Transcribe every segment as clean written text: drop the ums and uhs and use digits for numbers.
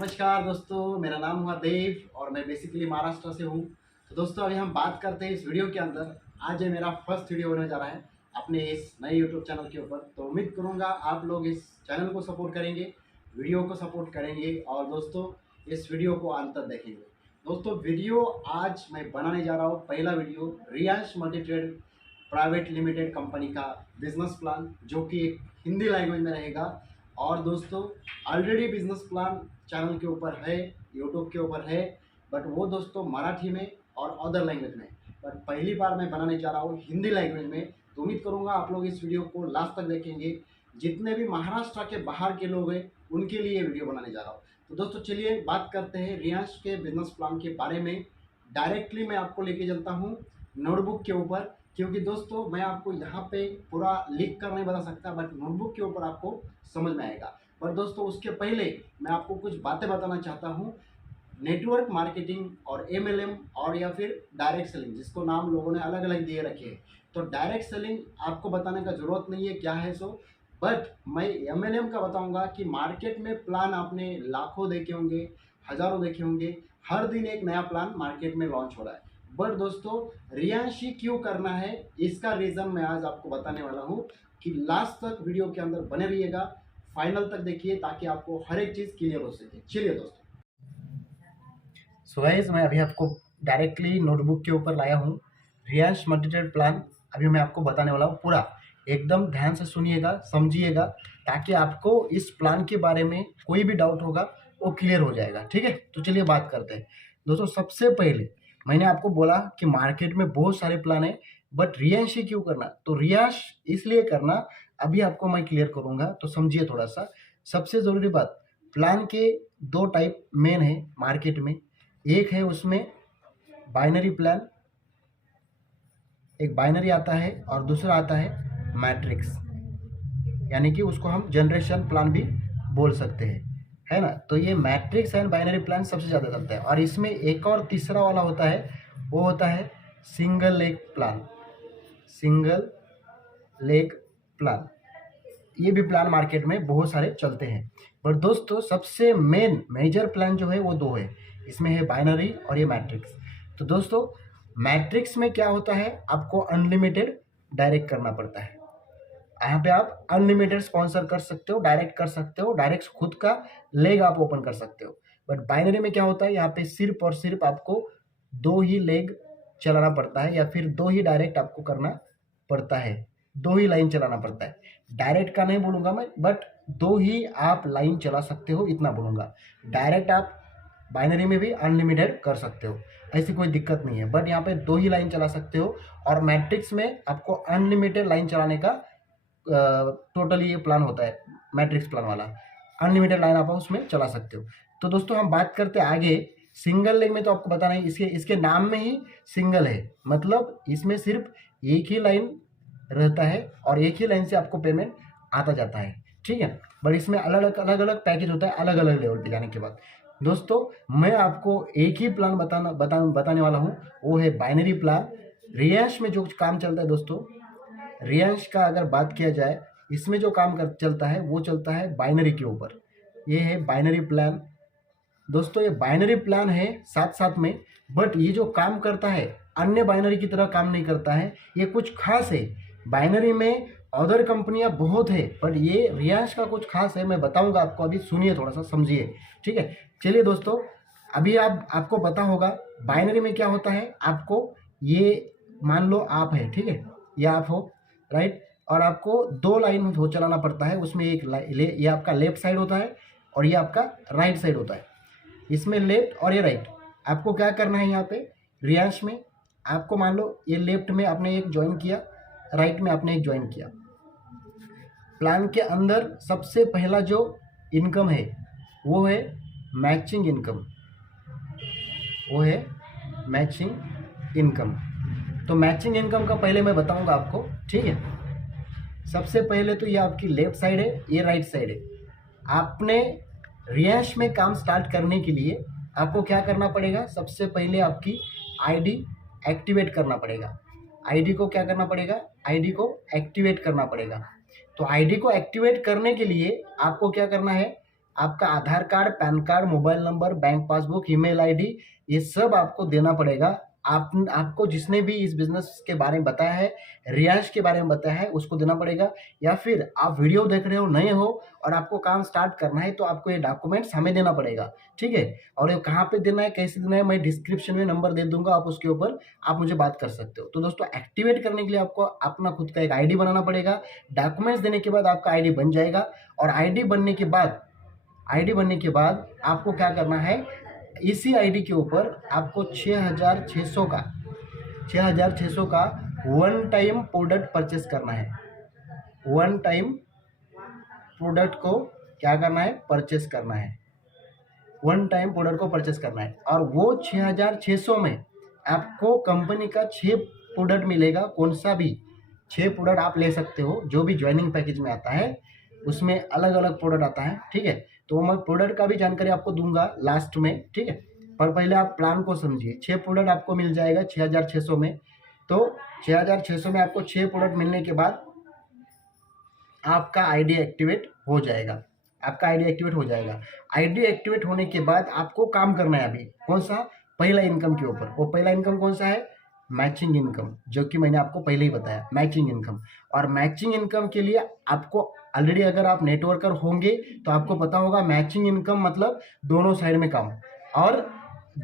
नमस्कार दोस्तों, मेरा नाम हुआ देव और मैं बेसिकली महाराष्ट्र से हूँ। तो दोस्तों अभी हम बात करते हैं इस वीडियो के अंदर। आज ये मेरा फर्स्ट वीडियो होने जा रहा है अपने इस नए यूट्यूब चैनल के ऊपर। तो उम्मीद करूँगा आप लोग इस चैनल को सपोर्ट करेंगे, वीडियो को सपोर्ट करेंगे और दोस्तों इस वीडियो को अंत तक देखेंगे। दोस्तों वीडियो आज मैं बनाने जा रहा हूँ, पहला video Riyansh multi trade private limited company का बिजनेस प्लान, जो कि एक हिंदी लैंग्वेज में रहेगा। और दोस्तों ऑलरेडी बिजनेस प्लान चैनल के ऊपर है, यूट्यूब के ऊपर है, बट वो दोस्तों मराठी में और अदर लैंग्वेज में। बट पहली बार मैं बनाने जा रहा हूँ हिंदी लैंग्वेज में। तो उम्मीद करूँगा आप लोग इस वीडियो को लास्ट तक देखेंगे। जितने भी महाराष्ट्र के बाहर के लोग हैं उनके लिए ये वीडियो बनाने जा रहा हूँ। तो दोस्तों चलिए बात करते हैं रियांश के बिजनेस प्लान के बारे में। डायरेक्टली मैं आपको लेके चलता हूँ नोटबुक के ऊपर, क्योंकि दोस्तों मैं आपको यहाँ पे पूरा लिख कर नहीं बता सकता, बट नोटबुक के ऊपर आपको समझ में आएगा। पर दोस्तों उसके पहले मैं आपको कुछ बातें बताना चाहता हूँ। नेटवर्क मार्केटिंग और एमएलएम और या फिर डायरेक्ट सेलिंग, जिसको नाम लोगों ने अलग अलग दिए रखे हैं। तो डायरेक्ट सेलिंग आपको बताने का ज़रूरत नहीं है क्या है सो, बट मैं एमएलएम का बताऊंगा कि मार्केट में प्लान आपने लाखों देखे होंगे, हज़ारों देखे होंगे। हर दिन एक नया प्लान मार्केट में लॉन्च हो रहा है। बट दोस्तों रियांशी क्यों करना है, इसका रीज़न मैं आज आपको बताने वाला हूँ कि लास्ट तक वीडियो के अंदर बने रहिएगा, फाइनल तक देखिए ताकि आपको हर एक चीज़ क्लियर हो सके। चलिए दोस्तों, सो गाइस मैं अभी आपको डायरेक्टली नोटबुक के ऊपर लाया हूँ। रियांश मल्टीट्रेड प्लान अभी मैं आपको बताने वाला हूँ, पूरा एकदम ध्यान से सुनिएगा, समझिएगा, ताकि आपको इस प्लान के बारे में कोई भी डाउट होगा वो क्लियर हो जाएगा। ठीक है, तो चलिए बात करते हैं। दोस्तों सबसे पहले मैंने आपको बोला कि मार्केट में बहुत सारे प्लान है, बट रियांश ही क्यों करना? तो रियांश इसलिए करना अभी आपको मैं क्लियर करूंगा, तो समझिए थोड़ा सा। सबसे ज़रूरी बात, प्लान के दो टाइप मेन है मार्केट में। एक है उसमें बाइनरी प्लान, एक बाइनरी आता है, और दूसरा आता है मैट्रिक्स, यानी कि उसको हम जनरेशन प्लान भी बोल सकते हैं, है ना। तो ये मैट्रिक्स एंड बाइनरी प्लान सबसे ज़्यादा चलता है। और इसमें एक और तीसरा वाला होता है, वो होता है single leg plan. Single leg plan, ये भी प्लान मार्केट में बहुत सारे चलते हैं। पर दोस्तों सबसे मेजर प्लान जो है वो दो है, इसमें है बाइनरी और ये मैट्रिक्स। तो दोस्तों मैट्रिक्स में क्या होता है, आपको अनलिमिटेड डायरेक्ट करना पड़ता है। यहाँ पे आप अनलिमिटेड स्पॉन्सर कर सकते हो, डायरेक्ट कर सकते हो, डायरेक्ट खुद का लेग आप ओपन कर सकते हो। बट बाइनरी में क्या होता है, यहाँ पे सिर्फ और सिर्फ आपको दो ही लेग चलाना पड़ता है, या फिर दो ही डायरेक्ट आपको करना पड़ता है, दो ही लाइन चलाना पड़ता है। डायरेक्ट का नहीं बोलूँगा मैं, बट दो ही आप लाइन चला सकते हो इतना बोलूँगा। डायरेक्ट आप बाइनरी में भी अनलिमिटेड कर सकते हो, ऐसी कोई दिक्कत नहीं है, बट यहाँ पे दो ही लाइन चला सकते हो। और मैट्रिक्स में आपको अनलिमिटेड लाइन चलाने का टोटली ये प्लान होता है, मैट्रिक्स प्लान वाला। अनलिमिटेड लाइन आप उसमें चला सकते हो। तो दोस्तों हम बात करते हैं आगे। सिंगल लेग में तो आपको पता नहीं, इसके नाम में ही सिंगल है, मतलब इसमें सिर्फ एक ही लाइन रहता है और एक ही लाइन से आपको पेमेंट आता जाता है। ठीक है, बट इसमें अलग अलग पैकेज होता है, अलग अलग लेवल पे जाने के बाद। दोस्तों मैं आपको एक ही प्लान बताने वाला हूँ, वो है बाइनरी प्लान। रियांश में जो काम चलता है दोस्तों, रियांश का अगर बात किया जाए, इसमें जो काम चलता है वो चलता है बाइनरी के ऊपर। ये है बाइनरी प्लान। दोस्तों ये बाइनरी प्लान है साथ साथ में, बट ये जो काम करता है अन्य बाइनरी की तरह काम नहीं करता है, ये कुछ खास है। बाइनरी में अदर कंपनियां बहुत है, बट ये रियांश का कुछ खास है, मैं बताऊंगा आपको, अभी सुनिए थोड़ा सा, समझिए। ठीक है, चलिए दोस्तों अभी आपको पता होगा बाइनरी में क्या होता है। आपको ये मान लो आप है, ठीक है, ये आप हो, राइट, और आपको दो लाइन हो चलाना पड़ता है। उसमें एक ये आपका लेफ्ट साइड होता है और ये आपका राइट साइड होता है। इसमें लेफ्ट और ये राइट, आपको क्या करना है यहाँ पे रियांश में, आपको मान लो ये लेफ्ट में आपने एक ज्वाइन किया, राइट में आपने एक ज्वाइन किया। प्लान के अंदर सबसे पहला जो इनकम है वो है मैचिंग इनकम, वो है मैचिंग इनकम। तो मैचिंग इनकम का पहले मैं बताऊंगा आपको, ठीक है। सबसे पहले तो ये आपकी लेफ्ट साइड है, ये राइट साइड है। आपने रियांश में काम स्टार्ट करने के लिए आपको क्या करना पड़ेगा, सबसे पहले आपकी आईडी एक्टिवेट करना पड़ेगा। आईडी को क्या करना पड़ेगा, आईडी को एक्टिवेट करना पड़ेगा। तो आईडी को एक्टिवेट करने के लिए आपको क्या करना है, आपका Aadhaar card, PAN card, mobile number, bank passbook, email ID, ये सब आपको देना पड़ेगा। आपको जिसने भी इस बिजनेस के बारे में बताया है, रियांश के बारे में बताया है, उसको देना पड़ेगा। या फिर आप वीडियो देख रहे हो, नए हो और आपको काम स्टार्ट करना है, तो आपको ये डॉक्यूमेंट्स हमें देना पड़ेगा, ठीक है। और ये कहाँ पे देना है, कैसे देना है, मैं डिस्क्रिप्शन में नंबर दे दूंगा, आप उसके ऊपर आप मुझे बात कर सकते हो। तो दोस्तों, एक्टिवेट करने के लिए आपको अपना खुद का एक आईडी बनाना पड़ेगा। डॉक्यूमेंट्स देने के बाद आपका आईडी बन जाएगा। और आईडी बनने के बाद आपको क्या करना है, इसी आईडी के ऊपर आपको 6,600 का वन टाइम प्रोडक्ट परचेस करना है। वन टाइम प्रोडक्ट को क्या करना है, परचेस करना है। वन टाइम प्रोडक्ट को परचेस करना है। और वो 6,600 में आपको कंपनी का 6 प्रोडक्ट मिलेगा। कौन सा भी 6 प्रोडक्ट आप ले सकते हो, जो भी ज्वाइनिंग पैकेज में आता है उसमें अलग अलग प्रोडक्ट आता है, ठीक है। तो मैं प्रोडक्ट का भी जानकारी आपको दूंगा लास्ट में, ठीक है। पर पहले आप प्लान को समझिए। 6 प्रोडक्ट आपको मिल जाएगा 6,600 में। तो 6,600 में आपको 6 प्रोडक्ट मिलने के बाद आपका आईडी एक्टिवेट हो जाएगा। आईडी एक्टिवेट होने के बाद आपको काम करना है अभी कौन सा, पहला इनकम के ऊपर। वो पहला इनकम कौन सा है, मैचिंग इनकम, जो कि मैंने आपको पहले ही बताया, मैचिंग इनकम। और मैचिंग इनकम के लिए आपको ऑलरेडी, अगर आप नेटवर्कर होंगे तो आपको पता होगा, मैचिंग इनकम मतलब दोनों साइड में काम। और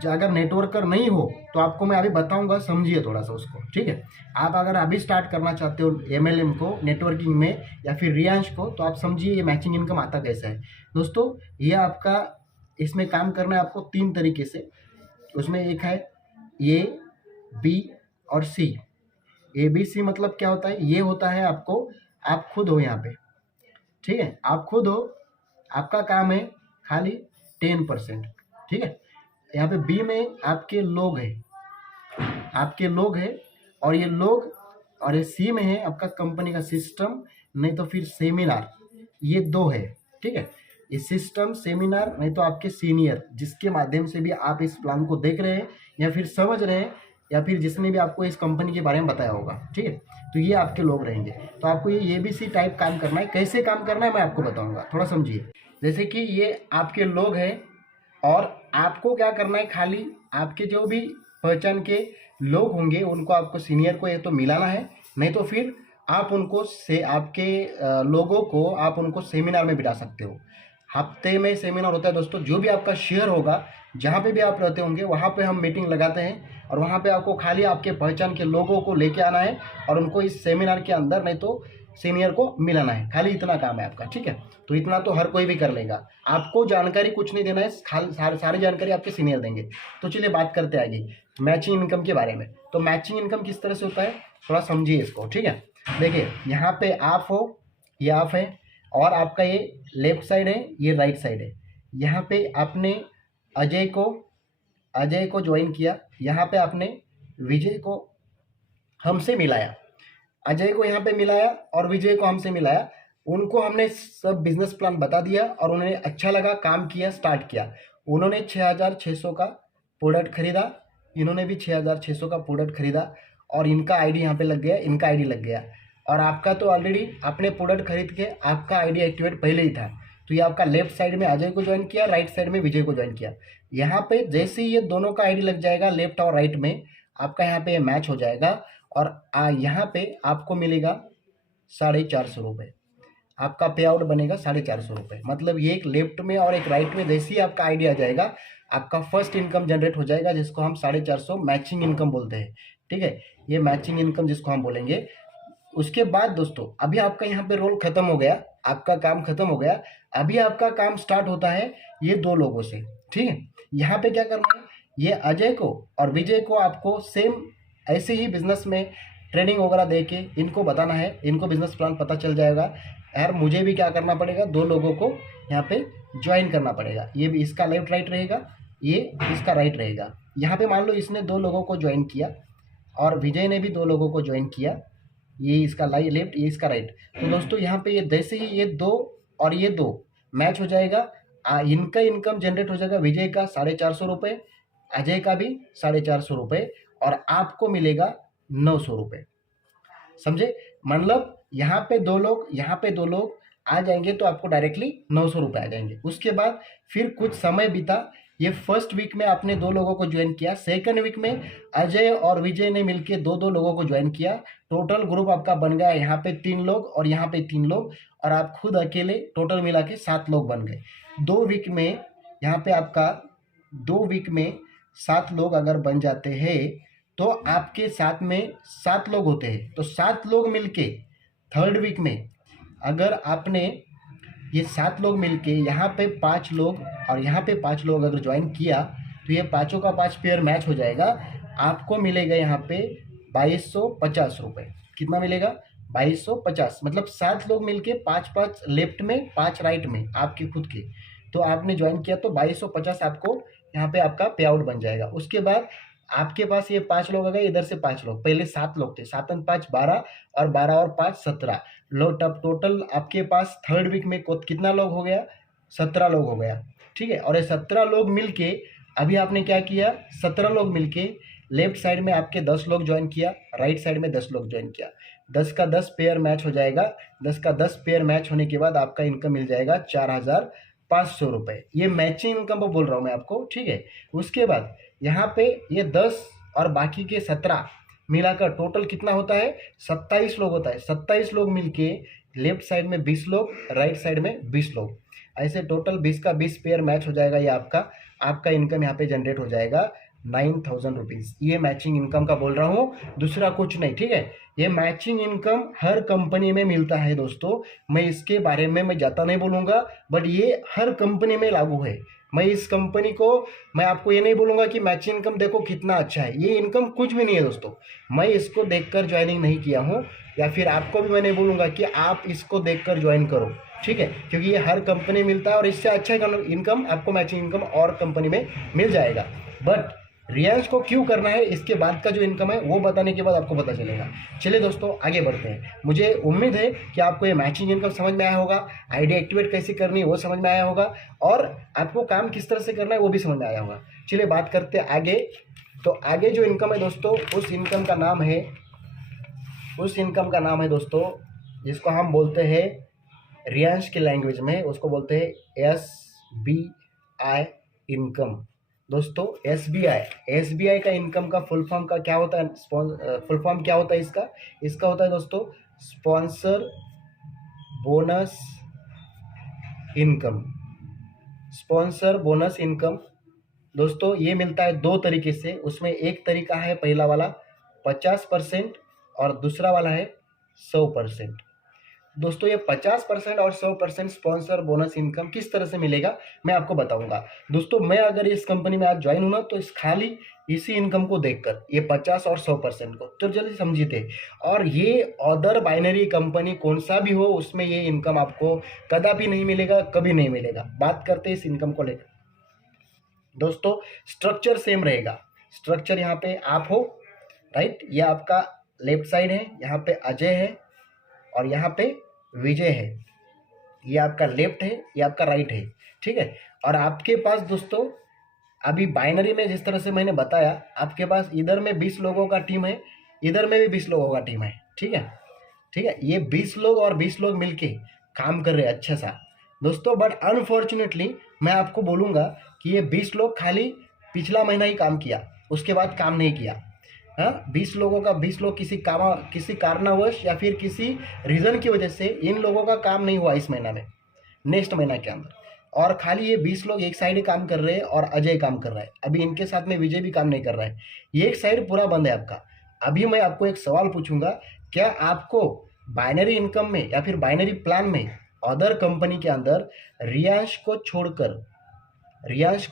अगर नेटवर्कर नहीं हो तो आपको मैं अभी बताऊंगा, समझिए थोड़ा सा उसको, ठीक है। आप अगर अभी स्टार्ट करना चाहते हो एमएलएम को, नेटवर्किंग में, या फिर रियांश को, तो आप समझिए ये मैचिंग इनकम आता कैसा है। दोस्तों, ये आपका, इसमें काम करना है आपको 3 तरीके से। उसमें एक है ए, बी और सी। ए बी सी मतलब क्या होता है, ये होता है आपको, आप खुद हो यहाँ पे, ठीक है, आप खुद हो, आपका काम है खाली 10%, ठीक है। यहाँ पे बी में आपके लोग हैं, और ये लोग, और ये सी में है आपका कंपनी का सिस्टम, नहीं तो फिर सेमिनार। ये 2 है, ठीक है। ये सिस्टम, सेमिनार, नहीं तो आपके सीनियर, जिसके माध्यम से भी आप इस प्लान को देख रहे हैं या फिर समझ रहे हैं, या फिर जिसने भी आपको इस कंपनी के बारे में बताया होगा, ठीक है। तो ये आपके लोग रहेंगे। तो आपको ये ABC टाइप काम करना है। कैसे काम करना है मैं आपको बताऊंगा, थोड़ा समझिए। जैसे कि ये आपके लोग हैं, और आपको क्या करना है, खाली आपके जो भी पहचान के लोग होंगे उनको आपको सीनियर को ये तो मिलाना है, नहीं तो फिर आप उनको से आपके लोगों को आप उनको सेमिनार में बिठा सकते हो। हफ्ते में सेमिनार होता है दोस्तों। जो भी आपका शेयर होगा, जहाँ पे भी आप रहते होंगे, वहाँ पे हम मीटिंग लगाते हैं, और वहाँ पे आपको खाली आपके पहचान के लोगों को लेके आना है और उनको इस सेमिनार के अंदर, नहीं तो सीनियर को मिलाना है। खाली इतना काम है आपका, ठीक है। तो इतना तो हर कोई भी कर लेगा। आपको जानकारी कुछ नहीं देना है, सारी जानकारी आपके सीनियर देंगे। तो चलिए बात करते हैं आगे मैचिंग इनकम के बारे में। तो मैचिंग इनकम किस तरह से होता है, थोड़ा समझिए इसको, ठीक है। देखिए, यहाँ पे आप हो, ये आप है, और आपका ये लेफ्ट साइड है, ये राइट साइड है। यहाँ पे आपने अजय को ज्वाइन किया, यहाँ पे आपने विजय को हमसे मिलाया, अजय को यहाँ पे मिलाया और विजय को हमसे मिलाया। उनको हमने सब बिजनेस प्लान बता दिया और उन्हें अच्छा लगा, काम किया, स्टार्ट किया। उन्होंने 6,600 का प्रोडक्ट खरीदा, इन्होंने भी 6,600 का प्रोडक्ट खरीदा, और इनका आईडी यहाँ पे लग गया, इनका आईडी लग गया। और आपका तो ऑलरेडी आपने प्रोडक्ट खरीद के आपका आईडी एक्टिवेट पहले ही था। तो ये आपका लेफ्ट साइड में अजय को ज्वाइन किया, राइट साइड में विजय को ज्वाइन किया। यहाँ पे जैसे ही ये दोनों का आईडी लग जाएगा, लेफ्ट और राइट में, आपका यहाँ पे मैच हो जाएगा। और यहाँ पे आपको मिलेगा 450 रुपये। आपका पे आउट बनेगा 450 रुपये। मतलब ये एक लेफ्ट में और एक राइट में जैसे ही आपका आईडी आ जाएगा, आपका फर्स्ट इनकम जनरेट हो जाएगा, जिसको हम 450 मैचिंग इनकम बोलते हैं, ठीक है। ये मैचिंग इनकम जिसको हम बोलेंगे। उसके बाद दोस्तों, अभी आपका यहाँ पे रोल खत्म हो गया, आपका काम खत्म हो गया। अभी आपका काम स्टार्ट होता है ये 2 लोगों से, ठीक है। यहाँ पे क्या करना है, ये अजय को और विजय को आपको सेम ऐसे ही बिजनेस में ट्रेनिंग वगैरह दे के इनको बताना है। इनको बिजनेस प्लान पता चल जाएगा। यार मुझे भी क्या करना पड़ेगा, 2 लोगों को यहाँ पे ज्वाइन करना पड़ेगा। ये भी इसका लेफ्ट राइट रहेगा, ये इसका राइट रहेगा। यहाँ पे मान लो इसने 2 लोगों को ज्वाइन किया और विजय ने भी 2 लोगों को ज्वाइन किया। ये इसका लेफ्ट, ये इसका राइट। तो दोस्तों यहाँ पे ये जैसे ही ये 2 और ये 2 मैच हो जाएगा, इनका इनकम जनरेट हो जाएगा। विजय का 450 रुपये, अजय का भी 450 रुपये, और आपको मिलेगा 900 रुपये। समझे? मतलब यहाँ पे 2 लोग, यहाँ पे 2 लोग, आ जाएंगे तो आपको डायरेक्टली 900 रुपये आ जाएंगे। उसके बाद फिर कुछ समय बीता, ये फर्स्ट वीक में आपने 2 लोगों को ज्वाइन किया, सेकंड वीक में अजय और विजय ने मिलके 2-2 लोगों को ज्वाइन किया, टोटल ग्रुप आपका बन गया यहाँ पे 3 लोग और यहाँ पे 3 लोग, और आप खुद अकेले टोटल मिला के 7 लोग बन गए। 2 वीक में यहाँ पे आपका 2 वीक में 7 लोग अगर बन जाते हैं तो आपके साथ में 7 लोग होते हैं, तो 7 लोग मिलके थर्ड वीक में अगर आपने ये 7 लोग मिलके यहाँ पे 5 लोग और यहाँ पे 5 लोग अगर ज्वाइन किया तो ये पाँचों का 5 पेयर मैच हो जाएगा। आपको मिलेगा यहाँ पे 2250 रुपये। कितना मिलेगा? 2250। मतलब 7 लोग मिलके 5-5 लेफ्ट में 5 राइट में आपके खुद के, तो आपने ज्वाइन किया तो 2250 आपको यहाँ पे आपका पे आउट बन जाएगा। उसके बाद आपके पास ये 5 लोग आ गए, इधर से 5 लोग, पहले 7 लोग थे, 7 और 5 12 और 12 और 5 17 लोग, तब टोटल आपके पास थर्ड वीक में कितना लोग हो गया? 17 लोग हो गया। ठीक है, और ये 17 लोग मिलके अभी आपने क्या किया? 17 लोग मिलके लेफ्ट साइड में आपके 10 लोग ज्वाइन किया, राइट साइड में 10 लोग ज्वाइन किया, 10 का 10 पेयर मैच हो जाएगा। 10 का 10 पेयर मैच होने के बाद आपका इनकम मिल जाएगा 4500 रुपये। ये मैचिंग इनकम को बोल रहा हूँ मैं आपको। ठीक है, उसके बाद यहाँ पे ये 10 और बाकी के 17 मिलाकर टोटल कितना होता है? 27 लोग होता है। 27 लोग मिलके लेफ्ट साइड में 20 लोग, राइट साइड में 20 लोग, ऐसे टोटल 20 का 20 पेयर मैच हो जाएगा। ये आपका इनकम यहाँ पे जनरेट हो जाएगा 9000 रुपीज़। ये मैचिंग इनकम का बोल रहा हूँ, दूसरा कुछ नहीं। ठीक है, ये मैचिंग इनकम हर कंपनी में मिलता है दोस्तों। मैं इसके बारे में मैं ज़्यादा नहीं बोलूँगा, बट ये हर कंपनी में लागू है। मैं इस कंपनी को, मैं आपको ये नहीं बोलूँगा कि मैचिंग इनकम देखो कितना अच्छा है, ये इनकम कुछ भी नहीं है दोस्तों। मैं इसको देखकर ज्वाइनिंग नहीं किया हूँ, या फिर आपको भी मैं नहीं बोलूँगा कि आप इसको देखकर ज्वाइन करो। ठीक है, क्योंकि ये हर कंपनी मिलता है और इससे अच्छा इनकम आपको मैचिंग इनकम और कंपनी में मिल जाएगा। बट रियांश को क्यों करना है, इसके बाद का जो इनकम है वो बताने के बाद आपको पता चलेगा। चलिए दोस्तों आगे बढ़ते हैं। मुझे उम्मीद है कि आपको ये मैचिंग इनकम समझ में आया होगा, आईडी एक्टिवेट कैसे करनी है वो समझ में आया होगा, और आपको काम किस तरह से करना है वो भी समझ में आया होगा। चलिए बात करते हैं आगे। तो आगे जो इनकम है दोस्तों, उस इनकम का नाम है दोस्तों, जिसको हम बोलते हैं रियांश की लैंग्वेज में उसको बोलते हैं SBI इनकम। दोस्तों SBI का इनकम का फुल फॉर्म का क्या होता है? फुल फॉर्म क्या होता है इसका होता है दोस्तों sponsor bonus income. Sponsor bonus income दोस्तों ये मिलता है 2 तरीके से। उसमें एक तरीका है पहला वाला 50% और दूसरा वाला है 100%। दोस्तों ये 50% और 100% स्पॉन्सर बोनस इनकम किस तरह से मिलेगा मैं आपको बताऊंगा। दोस्तों मैं अगर इस कंपनी में आज ज्वाइन हूं ना, तो इस खाली इसी इनकम को देखकर, ये 50 और 100% को तो जल्दी समझिए थे। और ये अदर बाइनरी कंपनी कौन सा भी हो, उसमें ये इनकम आपको कदापि नहीं मिलेगा, कभी नहीं मिलेगा। बात करते हैं इस इनकम को लेकर दोस्तों। स्ट्रक्चर सेम रहेगा। स्ट्रक्चर यहाँ पे आप हो, राइट, ये आपका लेफ्ट साइड है, यहाँ पे अजय है और यहाँ पे विजय है। ये आपका लेफ्ट है, ये आपका राइट है। ठीक है, और आपके पास दोस्तों अभी बाइनरी में जिस तरह से मैंने बताया, आपके पास इधर में 20 लोगों का टीम है, इधर में भी 20 लोगों का टीम है। ठीक है, ये 20 लोग और 20 लोग मिलके काम कर रहे हैं अच्छा सा दोस्तों। बट अनफॉर्चुनेटली मैं आपको बोलूँगा कि ये 20 लोग खाली पिछला महीना ही काम किया, उसके बाद काम नहीं किया। हाँ, 20 लोगों का 20 लोग किसी कारणवश या फिर किसी रीज़न की वजह से इन लोगों का काम नहीं हुआ इस महीना में, नेक्स्ट महीना के अंदर, और खाली ये 20 लोग एक साइड ही काम कर रहे हैं और अजय काम कर रहा है। अभी इनके साथ में विजय भी काम नहीं कर रहा है, ये एक साइड पूरा बंद है आपका। अभी मैं आपको एक सवाल पूछूंगा, क्या आपको बाइनरी इनकम में या फिर बाइनरी प्लान में अदर कंपनी के अंदर रियांश को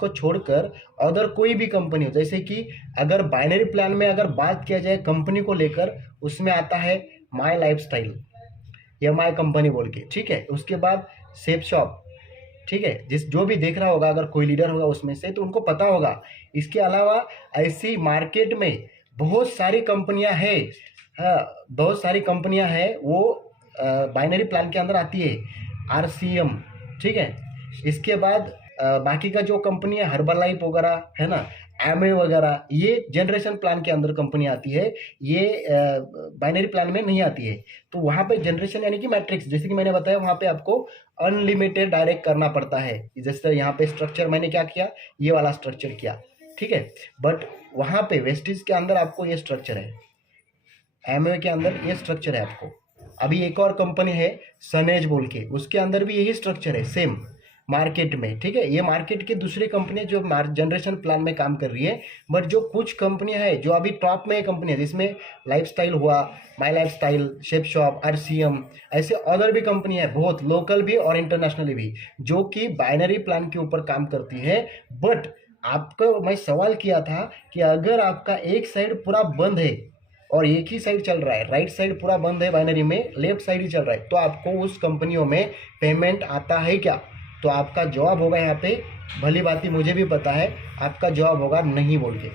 छोड़कर अदर कोई भी कंपनी हो, जैसे कि अगर बाइनरी प्लान में अगर बात किया जाए कंपनी को लेकर, उसमें आता है माई लाइफस्टाइल या माई कंपनी बोल के। ठीक है, उसके बाद सेफ शॉप। ठीक है, जो भी देख रहा होगा, अगर कोई लीडर होगा उसमें से, तो उनको पता होगा। इसके अलावा ऐसी मार्केट में बहुत सारी कंपनियां हैं, हाँ बहुत सारी कंपनियां हैं, वो बाइनरी प्लान के अंदर आती है, RCM। ठीक है, इसके बाद बाकी का जो कंपनी है हर्बल लाइफ वगैरह है ना, एमवे वगैरह, ये जनरेशन प्लान के अंदर कंपनी आती है, ये बाइनरी प्लान में नहीं आती है। तो वहाँ पे जनरेशन यानी कि मैट्रिक्स, जैसे कि मैंने बताया, वहाँ पे आपको अनलिमिटेड डायरेक्ट करना पड़ता है। जैसे यहाँ पे स्ट्रक्चर मैंने क्या किया, ये वाला स्ट्रक्चर किया, ठीक है। बट वहाँ पे वेस्टिज के अंदर आपको ये स्ट्रक्चर है, एमवे के अंदर ये स्ट्रक्चर है आपको। अभी एक और कंपनी है सनेज बोल के, उसके अंदर भी यही स्ट्रक्चर है सेम मार्केट में, ठीक है। ये मार्केट की दूसरी कंपनी जो जनरेशन प्लान में काम कर रही है। बट जो कुछ कंपनियां है जो अभी टॉप में कंपनी है, जिसमें लाइफस्टाइल हुआ, माई लाइफस्टाइल, शेप शॉप, आरसीएम, ऐसे अदर भी कंपनी है बहुत, लोकल भी और इंटरनेशनली भी, जो कि बाइनरी प्लान के ऊपर काम करती है। बट आपको मैं सवाल किया था कि अगर आपका एक साइड पूरा बंद है और एक ही साइड चल रहा है, राइट साइड पूरा बंद है बाइनरी में, लेफ्ट साइड ही चल रहा है, तो आपको उस कंपनियों में पेमेंट आता है क्या? तो आपका जवाब होगा यहाँ पे, भली बात ही मुझे भी पता है, आपका जवाब होगा नहीं बोल के,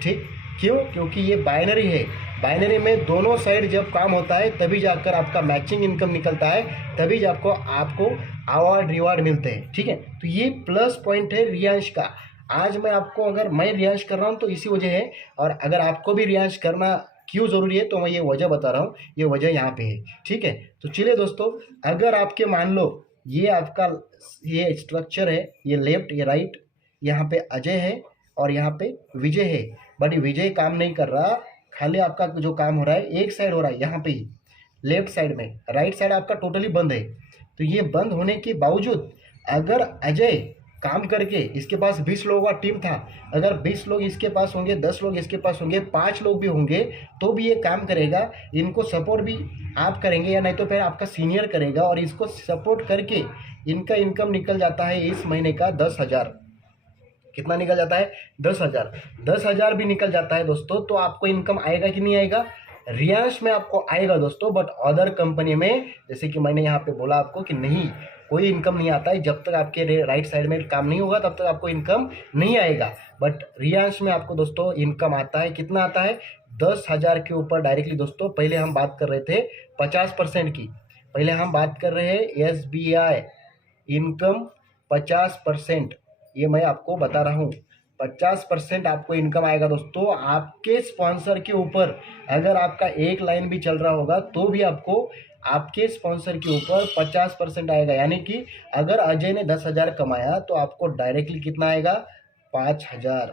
ठीक। क्यों? क्योंकि ये बाइनरी है, बाइनरी में दोनों साइड जब काम होता है तभी जाकर आपका मैचिंग इनकम निकलता है, तभी जाकर आपको अवार्ड रिवार्ड मिलते हैं, ठीक है। तो ये प्लस पॉइंट है रियांश का। आज मैं आपको, अगर मैं रियांश कर रहा हूँ तो इसी वजह है, और अगर आपको भी रियांश करना क्यों ज़रूरी है तो मैं ये वजह बता रहा हूँ, ये वजह यहाँ पे है, ठीक है। तो चलिए दोस्तों, अगर आपके मान लो ये आपका ये स्ट्रक्चर है, ये लेफ्ट ये राइट, यहाँ पे अजय है और यहाँ पे विजय है, बट विजय काम नहीं कर रहा, खाली आपका जो काम हो रहा है एक साइड हो रहा है यहाँ पे ही लेफ्ट साइड में, राइट साइड आपका टोटली बंद है। तो ये बंद होने के बावजूद अगर अजय काम करके, इसके पास 20 लोगों का टीम था, अगर 20 लोग इसके पास होंगे, 10 लोग इसके पास होंगे, 5 लोग भी होंगे, तो भी ये काम करेगा। इनको सपोर्ट भी आप करेंगे या नहीं तो फिर आपका सीनियर करेगा, और इसको सपोर्ट करके इनका इनकम निकल जाता है इस महीने का 10,000। कितना निकल जाता है? 10,000। 10,000 भी निकल जाता है दोस्तों, तो आपको इनकम आएगा कि नहीं आएगा? रियांश में आपको आएगा दोस्तों, बट अदर कंपनी में, जैसे कि मैंने यहाँ पे बोला आपको कि नहीं, कोई इनकम नहीं आता है। जब तक आपके राइट साइड में काम नहीं होगा तब तक आपको इनकम नहीं आएगा। बट रियांश में आपको दोस्तों इनकम आता है। कितना आता है? 10,000 के ऊपर डायरेक्टली दोस्तों। पहले हम बात कर रहे थे 50% की, पहले हम बात कर रहे हैं SBI इनकम 50%, ये मैं आपको बता रहा हूँ। 50% आपको इनकम आएगा दोस्तों आपके स्पॉन्सर के ऊपर। अगर आपका एक लाइन भी चल रहा होगा तो भी आपको आपके स्पॉन्सर के ऊपर 50% आएगा। यानी कि अगर अजय ने 10,000 कमाया तो आपको डायरेक्टली कितना आएगा? 5,000।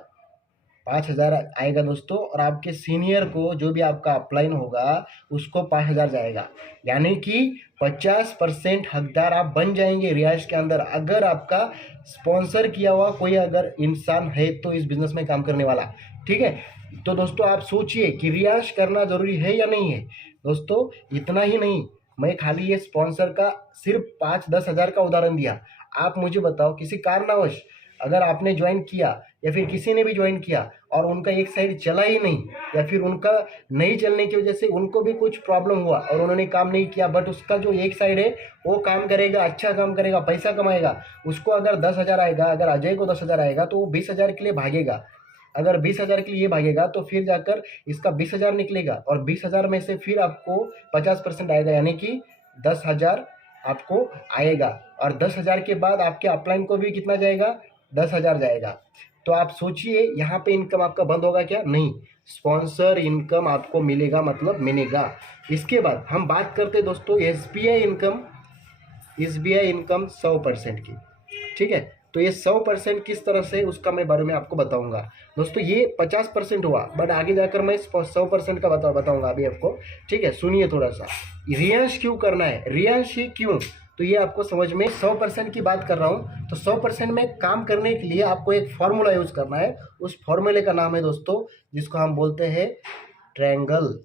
5,000 आएगा दोस्तों, और आपके सीनियर को जो भी आपका अपलाइन होगा उसको 5,000 जाएगा। यानी कि 50% हकदार आप बन जाएंगे रियाज के अंदर, अगर आपका स्पॉन्सर किया हुआ कोई अगर इंसान है तो इस बिजनेस में काम करने वाला, ठीक है। तो दोस्तों आप सोचिए कि रियाज करना ज़रूरी है या नहीं है। दोस्तों इतना ही नहीं, मैं खाली ये स्पॉन्सर का सिर्फ 5-10 हज़ार का उदाहरण दिया। आप मुझे बताओ, किसी कारणवश अगर आपने ज्वाइन किया या फिर किसी ने भी ज्वाइन किया और उनका एक साइड चला ही नहीं, या फिर उनका नहीं चलने की वजह से उनको भी कुछ प्रॉब्लम हुआ और उन्होंने काम नहीं किया, बट उसका जो एक साइड है वो काम करेगा, अच्छा काम करेगा, पैसा कमाएगा, उसको अगर 10,000 आएगा, अगर अजय को 10,000 आएगा तो वो 20,000 के लिए भागेगा। अगर 20,000 के लिए भागेगा तो फिर जाकर इसका 20,000 निकलेगा, और 20,000 में से फिर आपको 50% आएगा, यानी कि 10,000 आपको आएगा। और 10,000 के बाद आपके अपलाइन को भी कितना जाएगा? 10,000 जाएगा। तो आप सोचिए यहाँ पे इनकम आपका बंद होगा क्या? नहीं, स्पॉन्सर इनकम आपको मिलेगा, मतलब मिलेगा। इसके बाद हम बात करते हैं दोस्तों SBI इनकम। SBI इनकम 100% की, ठीक है। तो ये 100% किस तरह से, उसका मैं बारे में आपको बताऊंगा दोस्तों। ये 50% हुआ, बट आगे जाकर मैं 100% का बताऊंगा अभी आपको, ठीक है। सुनिए थोड़ा सा, रियांश क्यों करना है, रियांश ही क्यों, तो ये आपको समझ में। 100% की बात कर रहा हूँ, तो 100% में काम करने के लिए आपको एक फॉर्मूला यूज करना है। उस फॉर्मूले का नाम है दोस्तों, जिसको हम बोलते हैं ट्रायंगल।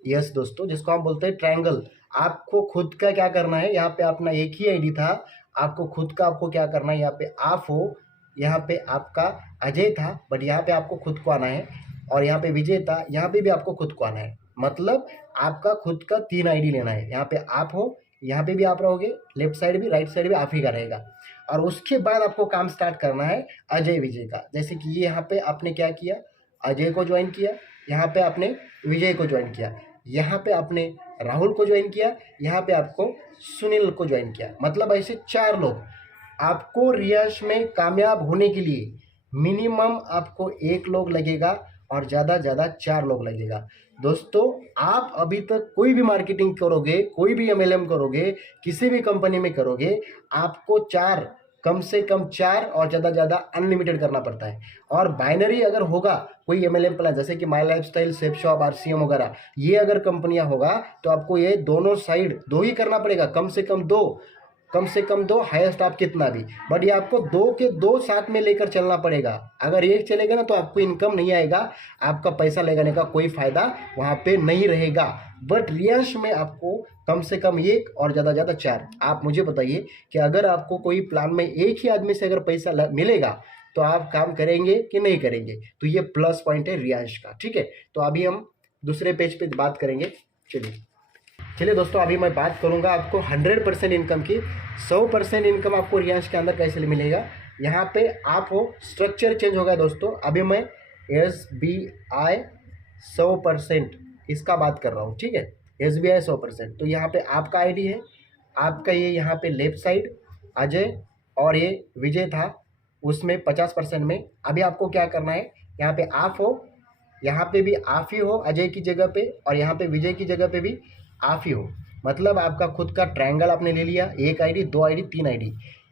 यस दोस्तों, जिसको हम बोलते हैं ट्रायंगल। आपको खुद का क्या करना है, यहाँ पे अपना एक ही आईडी था, आपको खुद का आपको क्या करना है, यहाँ पे आप हो, यहाँ पे आपका अजय था, बट यहाँ पे आपको खुद को आना है, और यहाँ पे विजय था, यहाँ पे भी आपको खुद को आना है। मतलब आपका खुद का 3 आईडी लेना है। यहाँ पे आप हो, यहाँ पे भी आप रहोगे, लेफ्ट साइड भी राइट साइड भी आप ही का रहेगा। और उसके बाद आपको काम स्टार्ट करना है अजय विजय का। जैसे कि ये यहाँ पे आपने क्या किया, अजय को ज्वाइन किया, यहाँ पे आपने विजय को ज्वाइन किया, यहाँ पे आपने राहुल को ज्वाइन किया, यहाँ पे आपको सुनील को ज्वाइन किया। मतलब ऐसे 4 लोग। आपको रियांश में कामयाब होने के लिए मिनिमम आपको 1 लोग लगेगा और ज़्यादा ज़्यादा 4 लोग लगेगा। दोस्तों आप अभी तक कोई भी मार्केटिंग करोगे, कोई भी एमएलएम करोगे, किसी भी कंपनी में करोगे, आपको 4, कम से कम 4 और ज़्यादा ज़्यादा अनलिमिटेड करना पड़ता है। और बाइनरी अगर होगा कोई एमएलएम प्लान, जैसे कि माई लाइफस्टाइल, सेफ शॉप, आरसीएम वगैरह, ये अगर कंपनियां होगा तो आपको ये दोनों साइड 2 ही करना पड़ेगा, कम से कम 2, कम से कम 2, हाईएस्ट आप कितना भी, बट ये आपको 2 के 2 साथ में लेकर चलना पड़ेगा। अगर एक चलेगा ना तो आपको इनकम नहीं आएगा, आपका पैसा लगाने का कोई फायदा वहाँ पे नहीं रहेगा। बट रियांश में आपको कम से कम 1 और ज़्यादा ज़्यादा 4। आप मुझे बताइए कि अगर आपको कोई प्लान में एक ही आदमी से अगर पैसा मिलेगा तो आप काम करेंगे कि नहीं करेंगे? तो ये प्लस पॉइंट है रियांश का, ठीक है। तो अभी हम दूसरे पेज पे बात करेंगे। चलिए दोस्तों, अभी मैं बात करूंगा आपको 100% इनकम की। 100% इनकम आपको रियांश के अंदर कैसे मिलेगा। यहाँ पे आप हो, स्ट्रक्चर चेंज हो गया दोस्तों। अभी मैं SBI 100% इसका बात कर रहा हूँ, ठीक है। SBI 100%। तो यहाँ पे आपका आईडी है, आपका ये यहाँ पे लेफ्ट साइड अजय और ये विजय था, उसमें 50% में। अभी आपको क्या करना है, यहाँ पे आप हो, यहाँ पे भी आप ही हो अजय की जगह पे, और यहाँ पे विजय की जगह पे भी आप ही हो। मतलब आपका खुद का ट्रायंगल आपने ले लिया, 1 ID, 2 ID, 3 ID.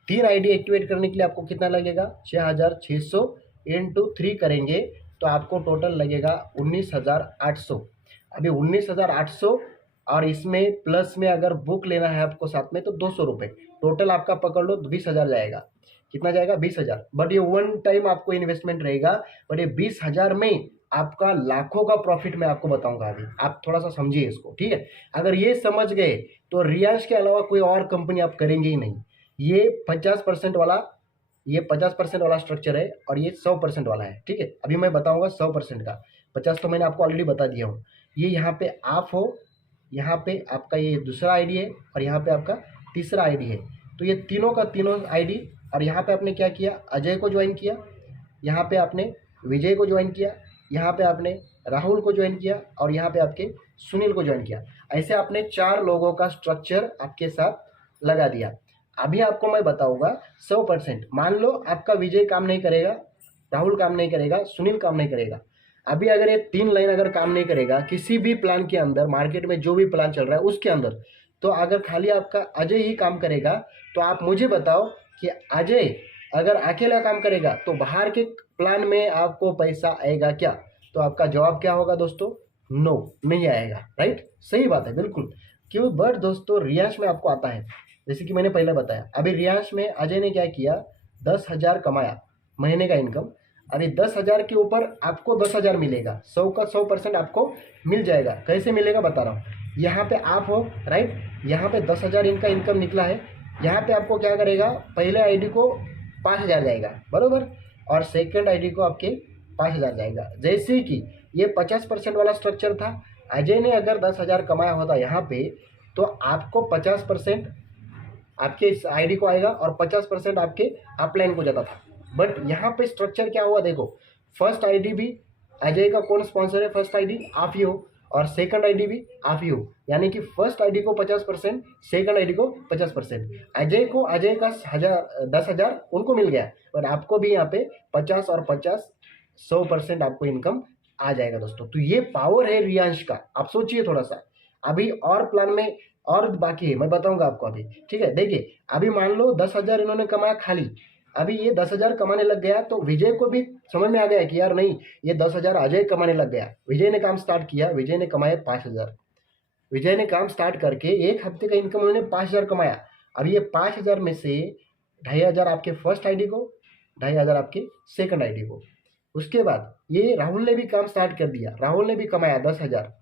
3 ID activate करने के लिए आपको कितना लगेगा, 6600 इंटू 3 करेंगे तो आपको टोटल लगेगा 19,800। अभी 19,800, और इसमें प्लस में अगर बुक लेना है आपको साथ में तो 200 रुपये, टोटल आपका पकड़ लो 20,000 जाएगा। कितना जाएगा, 20,000। बट ये वन टाइम आपको इन्वेस्टमेंट रहेगा, बट ये 20,000 में आपका लाखों का प्रॉफिट मैं आपको बताऊंगा। अभी आप थोड़ा सा समझिए इसको, ठीक है। अगर ये समझ गए तो रियांश के अलावा कोई और कंपनी आप करेंगे ही नहीं। ये 50% वाला, ये 50% वाला स्ट्रक्चर है और ये 100% वाला है, ठीक है। अभी मैं बताऊंगा 100% का। 50 तो मैंने आपको ऑलरेडी बता दिया हूँ। ये यहाँ पे आप हो, यहाँ पे आपका ये दूसरा आईडी है और यहाँ पे आपका तीसरा आईडी है। तो ये तीनों का तीनों आईडी, और यहाँ पे आपने क्या किया, अजय को ज्वाइन किया, यहाँ पे आपने विजय को ज्वाइन किया, यहाँ पे आपने राहुल को ज्वाइन किया, और यहाँ पे आपके सुनील को ज्वाइन किया। ऐसे आपने 4 लोगों का स्ट्रक्चर आपके साथ लगा दिया। अभी आपको मैं बताऊंगा 100%। मान लो आपका विजय काम नहीं करेगा, राहुल काम नहीं करेगा, सुनील काम नहीं करेगा। अभी अगर ये 3 लाइन अगर काम नहीं करेगा किसी भी प्लान के अंदर, मार्केट में जो भी प्लान चल रहा है उसके अंदर, तो अगर खाली आपका अजय ही काम करेगा तो आप मुझे बताओ कि अजय अगर अकेला काम करेगा तो बाहर के प्लान में आपको पैसा आएगा क्या? तो आपका जवाब क्या होगा दोस्तों, नो, नहीं आएगा। राइट, सही बात है, बिल्कुल। क्यों? बट दोस्तों रियांश में आपको आता है, जैसे कि मैंने पहले बताया। अभी रियांश में अजय ने क्या किया, 10,000 कमाया महीने का इनकम। अभी 10,000 के ऊपर आपको 10,000 मिलेगा, 100 का 100% आपको मिल जाएगा। कैसे मिलेगा बता रहा हूँ। यहाँ पे आप हो, राइट, यहाँ पे 10,000 इनका इनकम निकला है। यहाँ पे आपको क्या करेगा, पहले आईडी को 5,000 जाएगा, बरोबर, और सेकंड आईडी को आपके 5,000 जाएगा। जैसे कि ये 50% वाला स्ट्रक्चर था, अजय ने अगर 10,000 कमाया होता यहाँ पे, तो आपको 50% आपके इस आईडी को आएगा और 50% आपके अपलाइन को जाता था। बट यहाँ पे स्ट्रक्चर क्या हुआ देखो, फर्स्ट आईडी भी अजय का कौन स्पॉन्सर है, फर्स्ट आईडी आप ही हो, और सेकंड आईडी भी आप ही हो। यानी कि फर्स्ट आईडी को 50%, सेकंड आईडी को 50%। अजय को, अजय का 10,000 उनको मिल गया, और आपको भी यहाँ पे 50 और 50, 100% आपको इनकम आ जाएगा दोस्तों। तो ये पावर है रियांश का, आप सोचिए थोड़ा सा। अभी और प्लान में और बाकी है, मैं बताऊंगा आपको अभी, ठीक है। देखिए अभी मान लो 10,000 इन्होंने कमाया खाली, अभी ये 10,000 कमाने लग गया तो विजय को भी समझ में आ गया कि यार नहीं, ये 10,000 अजय कमाने लग गया। विजय ने काम स्टार्ट किया, विजय ने कमाए 5,000। विजय ने काम स्टार्ट करके 1 हफ्ते का इनकम उन्होंने 5,000 कमाया। अब ये 5,000 में से 2,500 आपके फर्स्ट आईडी को, 2,500 आपके सेकंड आईडी को। उसके बाद ये राहुल ने भी काम स्टार्ट कर दिया, राहुल ने भी कमाया 10,000।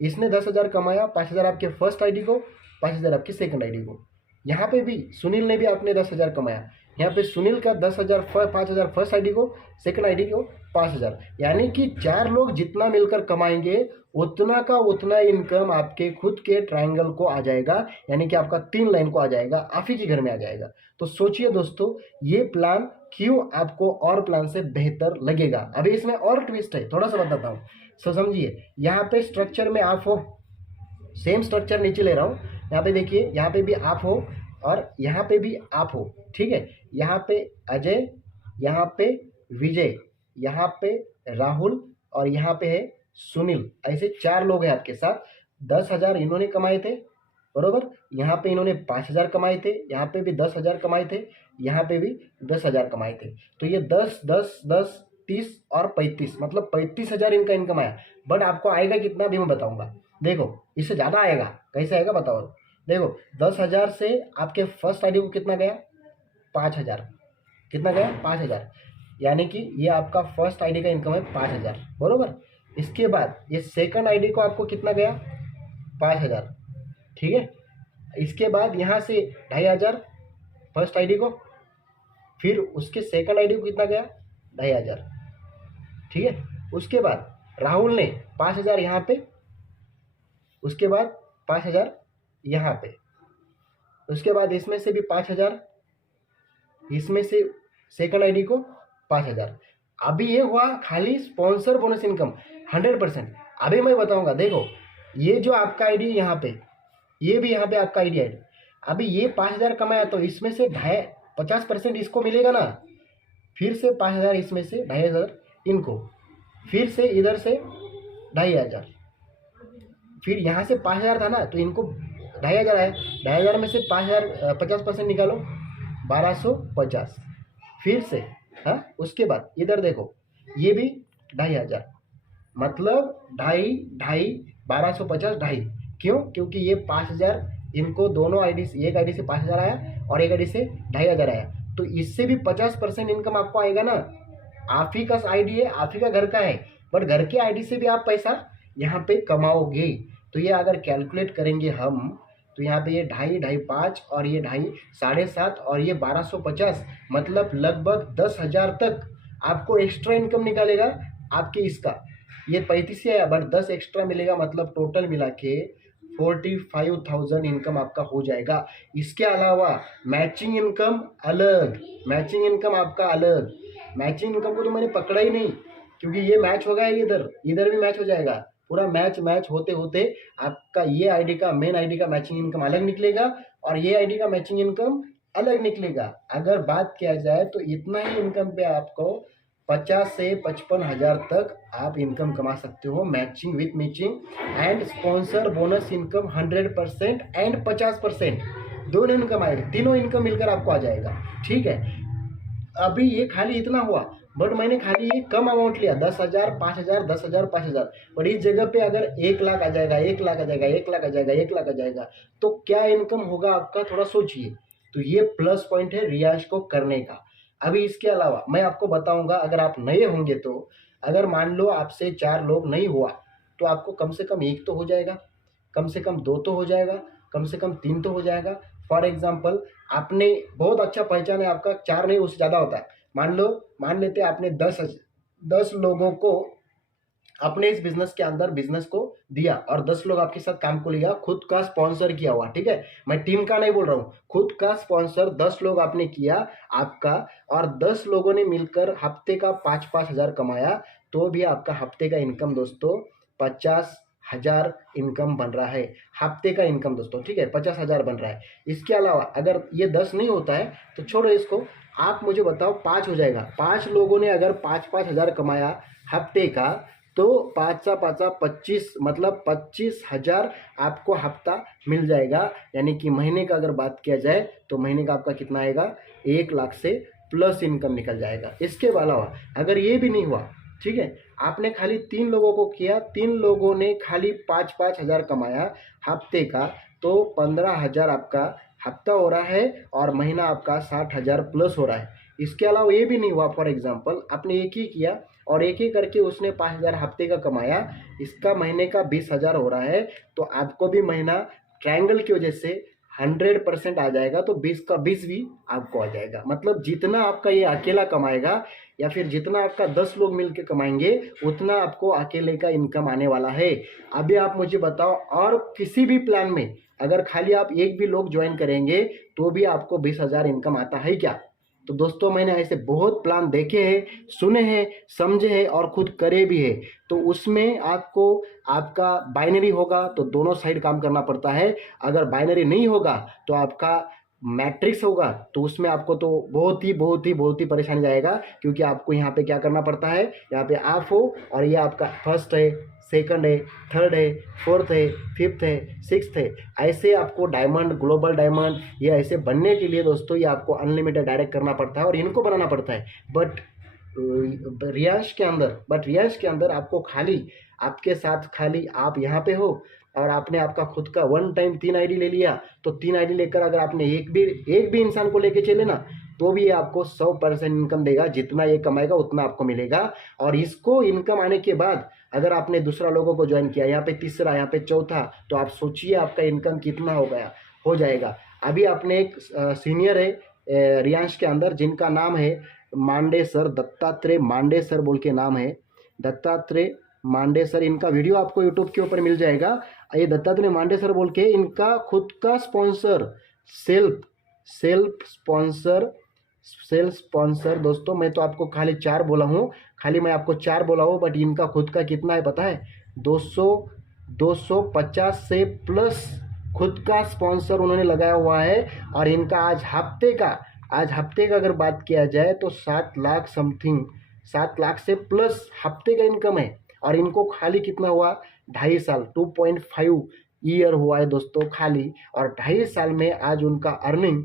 इसने 10,000 कमाया, 5,000 आपके फर्स्ट आईडी को, 5,000 आपके सेकंड आईडी को। यहाँ पे भी सुनील ने भी आपने 10,000 कमाया, यहाँ पे सुनील का 10,000, 5,000 फर्स्ट आईडी को, सेकंड आईडी को 5,000। यानी कि 4 लोग जितना मिलकर कमाएंगे उतना का उतना इनकम आपके खुद के ट्रायंगल को आ जाएगा, यानी कि आपका 3 लाइन को आ जाएगा, आप ही के घर में आ जाएगा। तो सोचिए दोस्तों, ये प्लान क्यों आपको और प्लान से बेहतर लगेगा। अभी इसमें और ट्विस्ट है, थोड़ा सा बताता हूँ, सो समझिए। यहाँ पे स्ट्रक्चर में आप हो, सेम स्ट्रक्चर नीचे ले रहा हूँ, यहाँ पे देखिए, यहाँ पे भी आप हो और यहाँ पे भी आप हो, ठीक है। यहाँ पे अजय, यहाँ पे विजय, यहाँ पे राहुल और यहाँ पे है सुनील, ऐसे 4 लोग हैं आपके साथ। 10,000 इन्होंने कमाए थे, बरोबर। यहाँ पे इन्होंने 5,000 कमाए थे, यहाँ पे भी 10,000 कमाए थे, यहाँ पे भी 10,000 कमाए थे। तो ये 10 10 10 30 और 35, मतलब 35,000 इनका इनकम आया। बट आपको आएगा कितना भी मैं बताऊंगा। देखो इससे ज़्यादा आएगा, कैसे आएगा बताओ। देखो 10,000 से आपके फर्स्ट आईडी को कितना गया, 5,000, कितना गया 5,000, यानी कि ये आपका फर्स्ट आईडी का इनकम है 5,000, बरोबर। इसके बाद ये सेकंड आईडी को आपको कितना गया, 5,000, ठीक है। इसके बाद यहाँ से 2,500 फर्स्ट आईडी को, फिर उसके सेकंड आईडी को कितना गया, 2,500, ठीक है। उसके बाद राहुल ने 5,000 यहाँ पे, उसके बाद 5,000 यहाँ पे, उसके बाद इसमें से भी 5,000, इसमें से सेकंड आईडी को 5,000। अभी ये हुआ खाली स्पॉन्सर बोनस इनकम 100%। अभी मैं बताऊंगा, देखो ये जो आपका आईडी यहाँ पे, ये भी यहाँ पे आपका आईडी है। अभी ये 5,000 कमाया तो इसमें से 50% इसको मिलेगा ना, फिर से 5,000 इसमें से 2,500 इनको, फिर से इधर से 2,500, फिर यहाँ से 5,000 था ना तो इनको 2,500 आया। 2,500 में से 5,000 50% निकालो, 1,250, फिर से, हाँ। उसके बाद इधर देखो ये भी 2,500, मतलब 2,500 1,250 2,500, क्यों, क्योंकि ये 5,000 इनको दोनों आईडी से, एक आईडी से 5,000 आया और एक आईडी से 2,500 आया, तो इससे भी 50% इनकम आपको आएगा ना। आप ही का आईडी है, आप ही का घर का है, बट घर के आईडी से भी आप पैसा यहाँ पे कमाओगे। तो ये अगर कैलकुलेट करेंगे हम, तो यहाँ पे ये 2,500 5 और ये 2,500 7.5 और ये 1,250, मतलब लगभग 10,000 तक आपको एक्स्ट्रा इनकम निकालेगा आपके इसका। ये 35 से आया, बट 10 एक्स्ट्रा मिलेगा, मतलब टोटल मिला के 45,000 इनकम आपका हो जाएगा। इसके अलावा मैचिंग इनकम अलग, मैचिंग इनकम आपका अलग। मैचिंग इनकम को तो मैंने पकड़ा ही नहीं, क्योंकि ये मैच हो गया, इधर इधर भी मैच हो जाएगा, पूरा मैच होते होते आपका ये आईडी का, मेन आईडी का मैचिंग इनकम अलग निकलेगा और ये आईडी का मैचिंग इनकम अलग निकलेगा। अगर बात किया जाए तो इतना ही इनकम पे आपको 50 से 55,000 तक आप इनकम कमा सकते हो, matching with matching and sponsor bonus income 100% and 50%, दोनों इनकम आएगा, तीनों इनकम मिलकर आपको आ जाएगा, ठीक है। अभी ये खाली इतना हुआ, बट मैंने खाली ये कम अमाउंट लिया, 10,000 5,000 10,000 5,000, बट इस जगह पे अगर 1 लाख आ जाएगा, 1 लाख आ जाएगा, 1 लाख आ जाएगा, 1 लाख आ जाएगा, तो क्या इनकम होगा आपका, थोड़ा सोचिए। तो ये प्लस पॉइंट है रियाज को करने का। अभी इसके अलावा मैं आपको बताऊंगा, अगर आप नए होंगे तो, अगर मान लो आपसे 4 लोग नहीं हुआ तो आपको कम से कम 1 तो हो जाएगा, कम से कम 2 तो हो जाएगा, कम से कम 3 तो हो जाएगा। फॉर एग्जाम्पल आपने बहुत अच्छा पहचान है आपका, 4 नहीं उससे ज़्यादा होता है, मान लेते हैं आपने 10 लोगों को अपने इस बिजनेस के अंदर बिजनेस को दिया और 10 लोग आपके साथ काम को लिया, खुद का स्पॉन्सर किया हुआ, ठीक है, मैं टीम का नहीं बोल रहा हूँ, खुद का स्पॉन्सर 10 लोग आपने किया आपका, और 10 लोगों ने मिलकर हफ्ते का 5-5 हज़ार कमाया, तो भी आपका हफ्ते का इनकम दोस्तों 50,000 इनकम बन रहा है, हफ्ते का इनकम दोस्तों, ठीक है, 50,000 बन रहा है। इसके अलावा अगर ये 10 नहीं होता है तो छोड़ो इसको, आप मुझे बताओ 5 हो जाएगा, 5 लोगों ने अगर 5-5 हज़ार कमाया हफ्ते का, तो 5 25, मतलब 25,000 आपको हफ्ता मिल जाएगा। यानी कि महीने का अगर बात किया जाए तो महीने का आपका कितना आएगा, 1 लाख से प्लस इनकम निकल जाएगा। इसके अलावा अगर ये भी नहीं हुआ, ठीक है, आपने खाली 3 लोगों को किया, 3 लोगों ने खाली 5-5 हज़ार कमाया हफ्ते का, तो 15,000 आपका हफ्ता हो रहा है और महीना आपका 60,000 प्लस हो रहा है। इसके अलावा ये भी नहीं हुआ, फॉर एग्जांपल आपने एक ही किया और एक ही करके उसने 5,000 हफ्ते का कमाया, इसका महीने का 20,000 हो रहा है, तो आपको भी महीना ट्रायंगल की वजह से 100% आ जाएगा, तो 20 का 20 भी आपको आ जाएगा। मतलब जितना आपका ये अकेला कमाएगा या फिर जितना आपका 10 लोग मिलकर कमाएंगे, उतना आपको अकेले का इनकम आने वाला है। अभी आप मुझे बताओ, और किसी भी प्लान में अगर खाली आप एक भी लोग ज्वाइन करेंगे तो भी आपको 20,000 इनकम आता है क्या? तो दोस्तों मैंने ऐसे बहुत प्लान देखे हैं, सुने हैं, समझे हैं और खुद करे भी है। तो उसमें आपको आपका बाइनरी होगा तो दोनों साइड काम करना पड़ता है, अगर बाइनरी नहीं होगा तो आपका मैट्रिक्स होगा तो उसमें आपको तो बहुत ही परेशानी जाएगा, क्योंकि आपको यहाँ पे क्या करना पड़ता है, यहाँ पे आप हो और ये आपका फर्स्ट है, सेकंड है, थर्ड है, फोर्थ है, फिफ्थ है, सिक्स्थ है, ऐसे आपको डायमंड, ग्लोबल डायमंड, ये ऐसे बनने के लिए दोस्तों ये आपको अनलिमिटेड डायरेक्ट करना पड़ता है और इनको बनाना पड़ता है। बट रियांश के अंदर आपको खाली, आपके साथ खाली आप यहाँ पे हो और आपने आपका खुद का वन टाइम 3 आईडी ले लिया, तो 3 आईडी लेकर अगर आपने एक भी इंसान को लेके चले ना, तो भी ये आपको 100% इनकम देगा, जितना ये कमाएगा उतना आपको मिलेगा। और इसको इनकम आने के बाद अगर आपने दूसरा लोगों को ज्वाइन किया, यहाँ पे तीसरा, यहाँ पे चौथा, तो आप सोचिए आपका इनकम कितना हो जाएगा। अभी आपने एक सीनियर है रियांश के अंदर, जिनका नाम है मांडे सर, दत्तात्रेय मांडे सर बोल के नाम है, दत्तात्रेय मांडे सर। इनका वीडियो आपको यूट्यूब के ऊपर मिल जाएगा। ये दत्तात्रेय मांडे सर बोल के इनका खुद का स्पॉन्सर, सेल्फ स्पॉन्सर दोस्तों, मैं तो आपको खाली 4 बोला हूँ, बट इनका खुद का कितना है पता है, 250 से प्लस खुद का स्पॉन्सर उन्होंने लगाया हुआ है। और इनका आज हफ्ते का अगर बात किया जाए तो 7 लाख समथिंग, 7 लाख से प्लस हफ्ते का इनकम है। और इनको खाली कितना हुआ, 2.5 साल, 2.5 ईयर हुआ है दोस्तों खाली, और 2.5 साल में आज उनका अर्निंग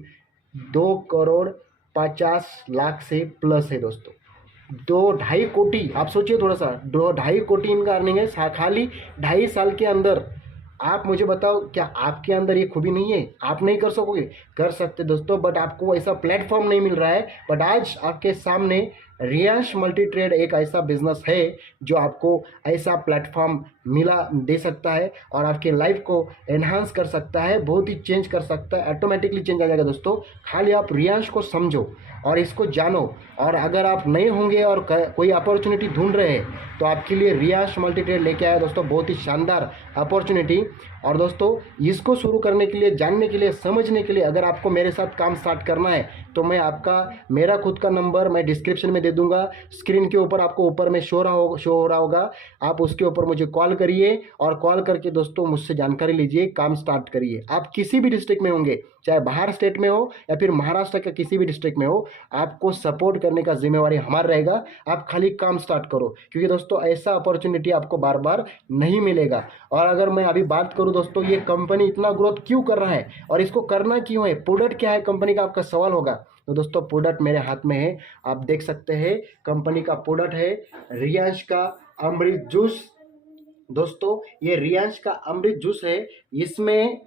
2,50,00,000 से प्लस है दोस्तों। 2-2.5 कोटी, आप सोचिए थोड़ा सा, 2-2.5 कोटी इनका अर्निंग है खाली 2.5 साल के अंदर। आप मुझे बताओ, क्या आपके अंदर ये खूबी नहीं है? आप नहीं कर सकोगे? कर सकते दोस्तों, बट आपको ऐसा प्लेटफॉर्म नहीं मिल रहा है। बट आज आपके सामने रियांश मल्टी ट्रेड एक ऐसा बिजनेस है जो आपको ऐसा प्लेटफॉर्म दे सकता है और आपके लाइफ को एनहांस कर सकता है, बहुत ही चेंज कर सकता है, ऑटोमेटिकली चेंज आ जाएगा दोस्तों। खाली आप रियांश को समझो और इसको जानो। और अगर आप नए होंगे और कोई अपॉर्चुनिटी ढूंढ रहे हैं, तो आपके लिए रियांश मल्टी ट्रेड लेके आया दोस्तों, बहुत ही शानदार अपॉर्चुनिटी। और दोस्तों इसको शुरू करने के लिए, जानने के लिए, समझने के लिए, अगर आपको मेरे साथ काम स्टार्ट करना है, तो मेरा खुद का नंबर मैं डिस्क्रिप्शन में दे दूंगा, स्क्रीन के ऊपर आपको ऊपर में शो हो रहा होगा, आप उसके ऊपर मुझे कॉल करिए और कॉल करके दोस्तों मुझसे जानकारी लीजिए, काम स्टार्ट करिए। आप किसी भी डिस्ट्रिक्ट में होंगे, चाहे बाहर स्टेट में हो या फिर महाराष्ट्र का किसी भी डिस्ट्रिक्ट में हो, आपको सपोर्ट करने का जिम्मेवारी हमारा रहेगा। आप खाली काम स्टार्ट करो, क्योंकि दोस्तों ऐसा अपॉर्चुनिटी आपको बार बार नहीं मिलेगा। और अगर मैं अभी बात करूं दोस्तों, ये कंपनी इतना ग्रोथ क्यों कर रहा है और इसको करना क्यों है, प्रोडक्ट क्या है कंपनी का, आपका सवाल होगा। तो दोस्तों प्रोडक्ट मेरे हाथ में है, आप देख सकते हैं, कंपनी का प्रोडक्ट है रियांश का अमृत जूस। दोस्तों ये रियांश का अमृत जूस है, इसमें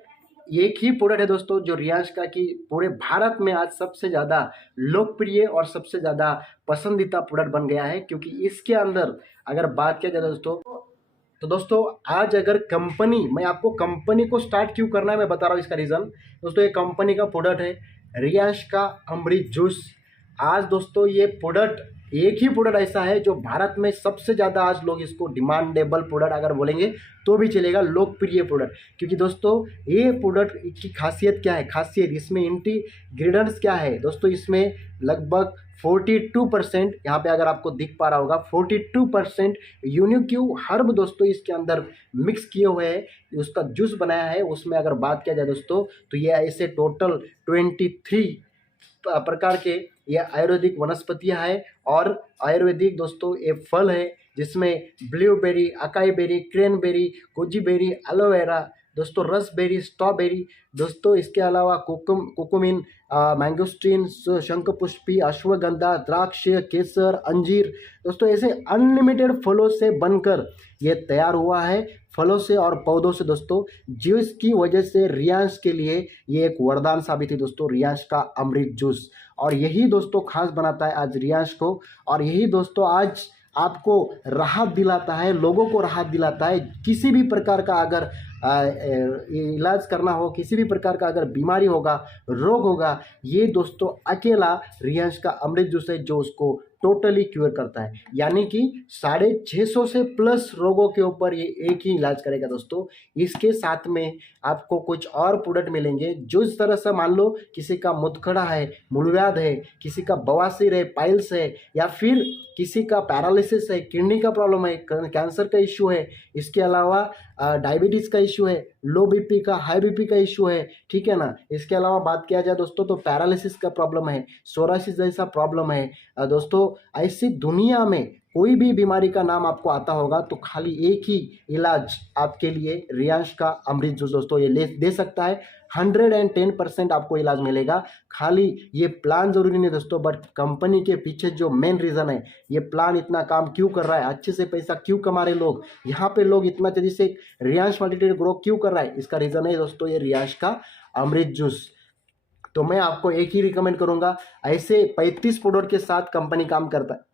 एक ही प्रोडक्ट है दोस्तों जो रियांश का कि पूरे भारत में आज सबसे ज़्यादा लोकप्रिय और सबसे ज़्यादा पसंदीदा प्रोडक्ट बन गया है। क्योंकि इसके अंदर अगर बात किया जाए दोस्तों, तो दोस्तों आज अगर मैं आपको कंपनी को स्टार्ट क्यों करना है मैं बता रहा हूँ इसका रीज़न। दोस्तों ये कंपनी का प्रोडक्ट है रियांश का अमृत जूस। आज दोस्तों ये प्रोडक्ट, एक ही प्रोडक्ट ऐसा है जो भारत में सबसे ज़्यादा आज लोग इसको डिमांडेबल प्रोडक्ट अगर बोलेंगे तो भी चलेगा, लोकप्रिय प्रोडक्ट। क्योंकि दोस्तों ये प्रोडक्ट की खासियत क्या है, इसमें इंग्रेडिएंट्स क्या है दोस्तों, इसमें लगभग 42%, यहाँ पे अगर आपको दिख पा रहा होगा, 42% यूनिक हर्ब दोस्तों इसके अंदर मिक्स किए हुए हैं, उसका जूस बनाया है। उसमें अगर बात किया जाए दोस्तों, तो ये ऐसे टोटल 23 प्रकार के ये आयुर्वेदिक वनस्पतियां हैं। और आयुर्वेदिक दोस्तों ये फल है, जिसमें blueberry, acai berry, cranberry, goji berry, aloe vera दोस्तों, रसबेरी, स्ट्रॉबेरी दोस्तों, इसके अलावा कोकोमिन, मैंगोस्टीन, शंखपुष्पी, अश्वगंधा, द्राक्ष, केसर, अंजीर दोस्तों, ऐसे अनलिमिटेड फलों से बनकर ये तैयार हुआ है, फलों से और पौधों से दोस्तों, जिसकी वजह से रियांश के लिए ये एक वरदान साबित है दोस्तों, रियांश का अमृत जूस। और यही दोस्तों खास बनाता है आज रियांश को, और यही दोस्तों आज आपको राहत दिलाता है, लोगों को राहत दिलाता है। किसी भी प्रकार का अगर इलाज करना हो, किसी भी प्रकार का अगर बीमारी होगा, रोग होगा, ये दोस्तों अकेला रियांश का अमृत जूस है जो उसको टोटली क्योर करता है। यानी कि 650 से प्लस रोगों के ऊपर ये एक ही इलाज करेगा दोस्तों। इसके साथ में आपको कुछ और प्रोडक्ट मिलेंगे, जो इस तरह से मान लो किसी का मुतखड़ा है, मूलव्याध है, किसी का बवासीर है, पाइल्स है, या फिर किसी का पैरालिसिस है, किडनी का प्रॉब्लम है, कैंसर का इश्यू है, इसके अलावा डायबिटीज़ का इशू है, लो बीपी का, हाई बीपी का इशू है, ठीक है ना। इसके अलावा बात किया जाए दोस्तों तो पैरालिसिस का प्रॉब्लम है, सोरासिस जैसा प्रॉब्लम है। दोस्तों ऐसी दुनिया में कोई भी बीमारी का नाम आपको आता होगा तो खाली एक ही इलाज आपके लिए रियांश का अमृत जूस दोस्तों ये दे सकता है। 110% आपको इलाज मिलेगा। खाली ये प्लान जरूरी नहीं दोस्तों, बट कंपनी के पीछे जो मेन रीज़न है, ये प्लान इतना काम क्यों कर रहा है, अच्छे से पैसा क्यों कमा रहे लोग, यहाँ पे लोग इतना तेजी से रियांश मल्टीट्रेड ग्रो क्यों कर रहा है, इसका रीज़न है दोस्तों ये रियांश का अमृत जूस। तो मैं आपको एक ही रिकमेंड करूंगा, ऐसे 35 प्रोडक्ट के साथ कंपनी काम करता है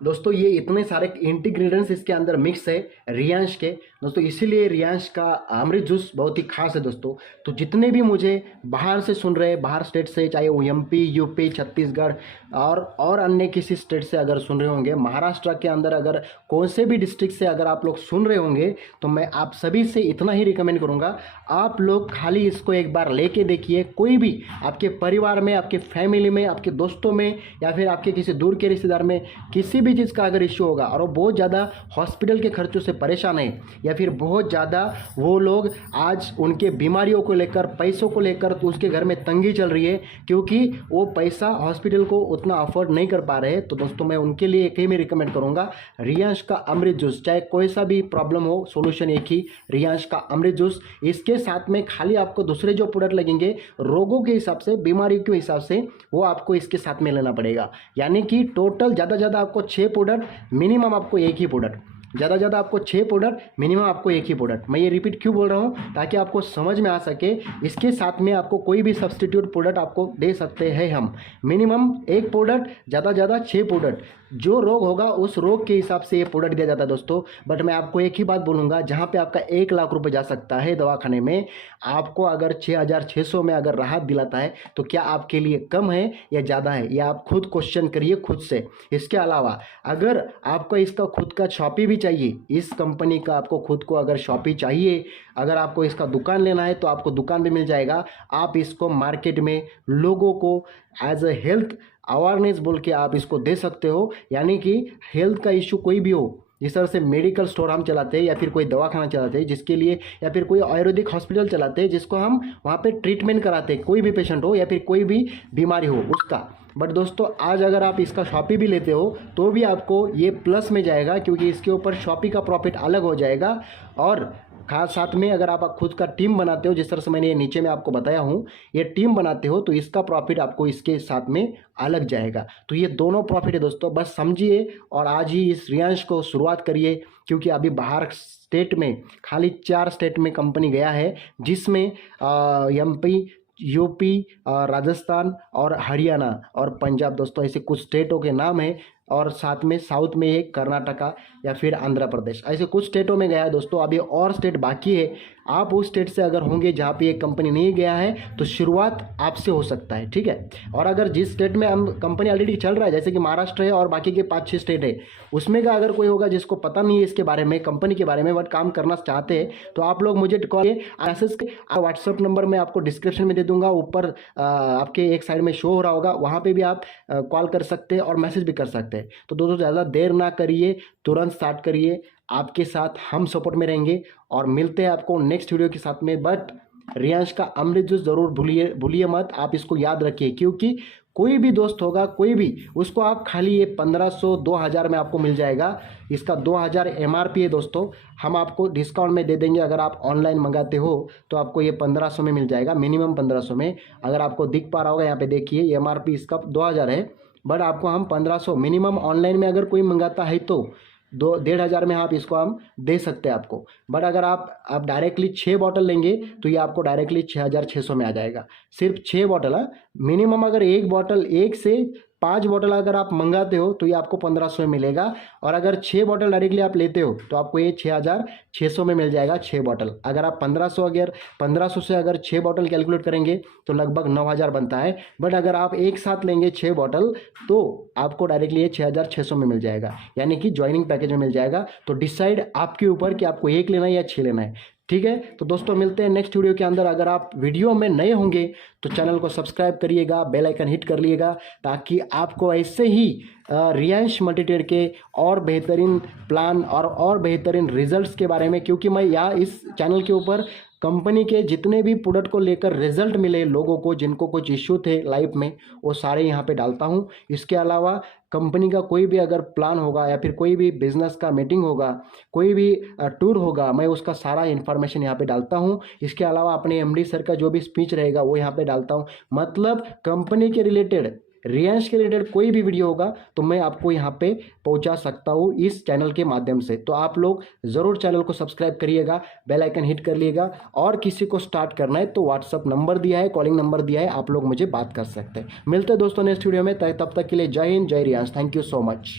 दोस्तों। ये इतने सारे इंटीग्रेडिएंट्स इसके अंदर मिक्स है रियांश के दोस्तों, इसीलिए रियांश का अमृत जूस बहुत ही खास है दोस्तों। तो जितने भी मुझे बाहर से सुन रहे हैं, बाहर स्टेट से, चाहे वो एमपी, यूपी, छत्तीसगढ़ और अन्य किसी स्टेट से अगर सुन रहे होंगे, महाराष्ट्र के अंदर अगर कौन से भी डिस्ट्रिक्ट से अगर आप लोग सुन रहे होंगे, तो मैं आप सभी से इतना ही रिकमेंड करूँगा, आप लोग खाली इसको एक बार लेके देखिए। कोई भी आपके परिवार में, आपके फैमिली में, आपके दोस्तों में, या फिर आपके किसी दूर के रिश्तेदार में किसी भी चीज़ का अगर इश्यू होगा और वो बहुत ज़्यादा हॉस्पिटल के खर्चों से परेशान है, या फिर बहुत ज़्यादा वो लोग आज उनके बीमारियों को लेकर, पैसों को लेकर तो उसके घर में तंगी चल रही है क्योंकि वो पैसा हॉस्पिटल को उतना अफोर्ड नहीं कर पा रहे हैं, तो दोस्तों मैं उनके लिए एक ही में रिकमेंड करूँगा रियांश का अमृत जूस। चाहे कोई सा भी प्रॉब्लम हो, सोल्यूशन एक ही, रियांश का अमृत जूस। इसके साथ में खाली आपको दूसरे जो प्रोडक्ट लगेंगे रोगों के हिसाब से, बीमारियों के हिसाब से, वो आपको इसके साथ में लेना पड़ेगा। यानी कि टोटल ज़्यादा ज़्यादा आपको 6 प्रोडक्ट, मिनिमम आपको एक ही प्रोडक्ट, ज़्यादा ज़्यादा आपको 6 प्रोडक्ट, मिनिमम आपको एक ही प्रोडक्ट। मैं ये रिपीट क्यों बोल रहा हूँ, ताकि आपको समझ में आ सके। इसके साथ में आपको कोई भी सब्सटीट्यूट प्रोडक्ट आपको दे सकते हैं हम। मिनिमम एक प्रोडक्ट, ज़्यादा ज़्यादा 6 प्रोडक्ट, जो रोग होगा उस रोग के हिसाब से ये प्रोडक्ट दिया जाता है दोस्तों। बट मैं आपको एक ही बात बोलूँगा, जहाँ पे आपका 1 लाख रुपए जा सकता है दवाखाने में, आपको अगर 6,600 में अगर राहत दिलाता है तो क्या आपके लिए कम है या ज़्यादा है, ये आप खुद क्वेश्चन करिए खुद से। इसके अलावा अगर आपको इसका खुद का शॉपी भी चाहिए, इस कंपनी का आपको खुद को अगर शॉपी चाहिए, अगर आपको इसका दुकान लेना है तो आपको दुकान भी मिल जाएगा। आप इसको मार्केट में लोगों को एज अ हेल्थ अवेयरनेस बोल के आप इसको दे सकते हो। यानी कि हेल्थ का इशू कोई भी हो, जिस तरह से मेडिकल स्टोर हम चलाते हैं, या फिर कोई दवाखाना चलाते हैं जिसके लिए, या फिर कोई आयुर्वेदिक हॉस्पिटल चलाते हैं जिसको हम वहाँ पे ट्रीटमेंट कराते हैं, कोई भी पेशेंट हो या फिर कोई भी बीमारी हो उसका। बट दोस्तों आज अगर आप इसका शॉपी भी लेते हो तो भी आपको ये प्लस में जाएगा, क्योंकि इसके ऊपर शॉपी का प्रॉफिट अलग हो जाएगा। और खास साथ में अगर आप खुद का टीम बनाते हो, जिस तरह से मैंने ये नीचे में आपको बताया हूँ, ये टीम बनाते हो तो इसका प्रॉफिट आपको इसके साथ में अलग जाएगा। तो ये दोनों प्रॉफिट है दोस्तों, बस समझिए और आज ही इस रियांश को शुरुआत करिए। क्योंकि अभी बाहर स्टेट में खाली 4 स्टेट में कंपनी गया है, जिसमें एमपी, यूपी, राजस्थान और हरियाणा और पंजाब दोस्तों, ऐसे कुछ स्टेटों के नाम हैं। और साथ में साउथ में एक कर्नाटका या फिर आंध्र प्रदेश, ऐसे कुछ स्टेटों में गया है दोस्तों। अभी और स्टेट बाकी है। आप उस स्टेट से अगर होंगे जहाँ पे एक कंपनी नहीं गया है तो शुरुआत आपसे हो सकता है, ठीक है। और अगर जिस स्टेट में हम कंपनी ऑलरेडी चल रहा है, जैसे कि महाराष्ट्र है और बाकी के 5-6 स्टेट है, उसमें का अगर कोई होगा जिसको पता नहीं है इसके बारे में, कंपनी के बारे में, बट काम करना चाहते हैं, तो आप लोग मुझे कॉल, मैसेज, व्हाट्सअप नंबर मैं आपको डिस्क्रिप्शन में दे दूंगा, ऊपर आपके एक साइड में शो हो रहा होगा, वहाँ पर भी आप कॉल कर सकते हैं और मैसेज भी कर सकते हैं। तो दोस्तों ज़्यादा देर ना करिए, तुरंत स्टार्ट करिए। आपके साथ हम सपोर्ट में रहेंगे और मिलते हैं आपको नेक्स्ट वीडियो के साथ में। बट रियांश का अमृत जूस ज़रूर भूलिए मत, आप इसको याद रखिए, क्योंकि कोई भी दोस्त होगा, कोई भी, उसको आप खाली ये 1500-2000 में आपको मिल जाएगा। इसका 2000 MRP है दोस्तों, हम आपको डिस्काउंट में दे देंगे। अगर आप ऑनलाइन मंगाते हो तो आपको ये 1500 में मिल जाएगा, मिनिमम 1500 में। अगर आपको दिख पा रहा होगा यहाँ पे देखिए, MRP इसका 2000 है, बट आपको हम 1500 मिनिमम, ऑनलाइन में अगर कोई मंगाता है तो 2-1500 में आप इसको हम दे सकते हैं आपको। बट अगर आप डायरेक्टली 6 बॉटल लेंगे तो ये आपको डायरेक्टली 6600 में आ जाएगा। सिर्फ 6 बॉटल है मिनिमम। अगर एक बॉटल, 1 से 5 बॉटल अगर आप मंगाते हो तो ये आपको 1500 में मिलेगा। और अगर 6 बॉटल डायरेक्टली आप लेते हो तो आपको ये 6600 में मिल जाएगा 6 बॉटल। अगर आप 1500 से अगर 6 बॉटल कैलकुलेट करेंगे तो लगभग 9000 बनता है। बट अगर आप एक साथ लेंगे 6 बॉटल तो आपको डायरेक्टली ये 6600 में मिल जाएगा, यानी कि ज्वाइनिंग पैकेज में मिल जाएगा। तो डिसाइड आपके ऊपर कि आपको 1 लेना है या 6 लेना है। ठीक है, तो दोस्तों मिलते हैं नेक्स्ट वीडियो के अंदर। अगर आप वीडियो में नए होंगे तो चैनल को सब्सक्राइब करिएगा, बेल आइकन हिट कर लिएगा, ताकि आपको ऐसे ही रियांश मल्टीट्रेड के और बेहतरीन प्लान और बेहतरीन रिजल्ट्स के बारे में, क्योंकि मैं यहाँ इस चैनल के ऊपर कंपनी के जितने भी प्रोडक्ट को लेकर रिजल्ट मिले लोगों को, जिनको कुछ इश्यू थे लाइफ में, वो सारे यहाँ पे डालता हूँ। इसके अलावा कंपनी का कोई भी अगर प्लान होगा या फिर कोई भी बिजनेस का मीटिंग होगा, कोई भी टूर होगा, मैं उसका सारा इन्फॉर्मेशन यहाँ पे डालता हूँ। इसके अलावा अपने एमडी सर का जो भी स्पीच रहेगा वो यहाँ पे डालता हूँ। मतलब कंपनी के रिलेटेड, रियांश के रिलेटेड कोई भी वीडियो होगा तो मैं आपको यहाँ पे पहुँचा सकता हूँ इस चैनल के माध्यम से। तो आप लोग ज़रूर चैनल को सब्सक्राइब करिएगा, बेल आइकन हिट कर लिएगा। और किसी को स्टार्ट करना है तो व्हाट्सअप नंबर दिया है, कॉलिंग नंबर दिया है, आप लोग मुझे बात कर सकते हैं। मिलते हैं दोस्तों नेक्स्ट वीडियो में, तब तक के लिए जय हिंद, जय Riyansh. Thank you so much.